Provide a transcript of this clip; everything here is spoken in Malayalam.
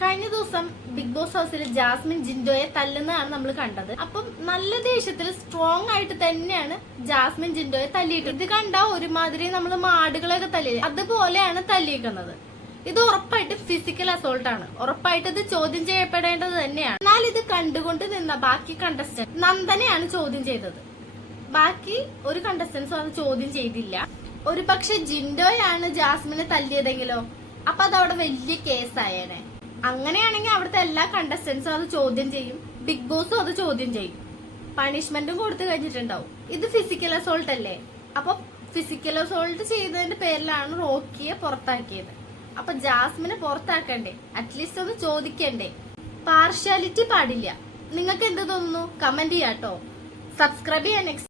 കഴിഞ്ഞ ദിവസം ബിഗ് ബോസ് ഹൗസിൽ ജാസ്മിൻ ജിൻഡോയെ തല്ലുന്നതാണ് നമ്മൾ കണ്ടത്. അപ്പം നല്ല ദേഷ്യത്തിൽ സ്ട്രോങ് ആയിട്ട് തന്നെയാണ് ജാസ്മിൻ ജിൻഡോയെ തല്ലിയിട്ട് ഇത് കണ്ട ഒരുമാതിരി നമ്മൾ മാടുകളെയൊക്കെ തല്ലി അതുപോലെയാണ് തല്ലിയിരിക്കുന്നത്. ഇത് ഉറപ്പായിട്ട് ഫിസിക്കൽ അസോൾട്ട് ആണ്. ഉറപ്പായിട്ട് ഇത് ചോദ്യം ചെയ്യപ്പെടേണ്ടത് തന്നെയാണ്. എന്നാൽ ഇത് കണ്ടുകൊണ്ട് നിന്ന ബാക്കി കണ്ടസ്റ്റന്റ് നന്ദനെയാണ് ചോദ്യം ചെയ്തത്. ബാക്കി ഒരു കണ്ടസ്റ്റൻസും അത് ചോദ്യം ചെയ്തില്ല. ഒരു പക്ഷെ ജിൻഡോയാണ് ജാസ്മിനെ തല്ലിയതെങ്കിലോ? അപ്പൊ അതവിടെ വലിയ കേസായേനെ അങ്ങനെയാണെങ്കിൽ അവിടുത്തെ എല്ലാ കണ്ടസ്റ്റൻസും അത് ചോദ്യം ചെയ്യും. ബിഗ് ബോസും അത് ചോദ്യം ചെയ്യും. പണിഷ്മെന്റും കൊടുത്തു കഴിഞ്ഞിട്ടുണ്ടാവും. ഇത് ഫിസിക്കൽ അസോൾട്ട് അല്ലേ? അപ്പൊ ഫിസിക്കൽ അസോൾട്ട് ചെയ്തതിന്റെ പേരിലാണ് റോക്കിയെ പുറത്താക്കിയത്. അപ്പൊ ജാസ്മിനെ പുറത്താക്കണ്ടേ? അറ്റ്ലീസ്റ്റ് ഒന്ന് ചോദിക്കണ്ടേ? പാർഷ്യാലിറ്റി പാടില്ല. നിങ്ങൾക്ക് എന്ത് തോന്നുന്നു? കമന്റ് ചെയ്യാട്ടോ. സബ്സ്ക്രൈബ് ചെയ്യാൻ